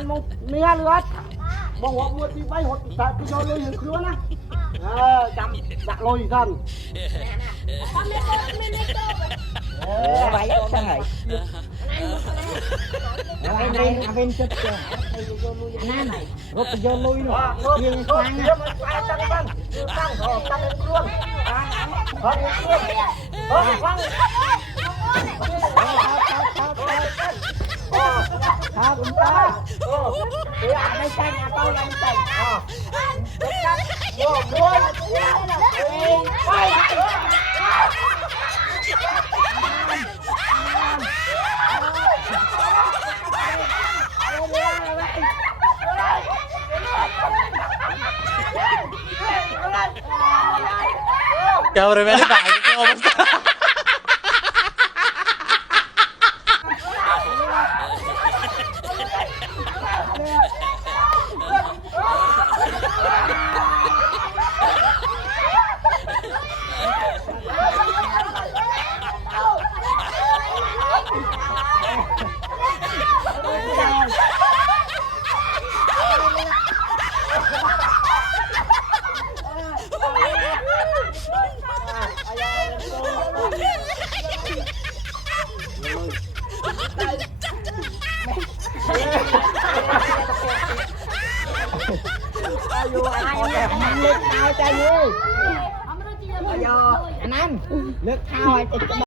มันมงเนื้อเลือดมองหัววัวที่ใบหดแต่ที่โดนเลยเห็นครัวนะจำดักลอยกันใบใช่อะไรในอาเวนจุดเจอนั่นไหนรถโยนลุยหนูเยี่ยงฟังนะตั้งตั้งตั้งตั้งเครื่องเครื่องฟังครับคุณป้าไม่ใช่นะเป้าไม่ใช่โอ้โหไปCabrón, me está. ¿Cómo está? Ayo, anh lực thao cho vui. Ayo, anh ăn lực thao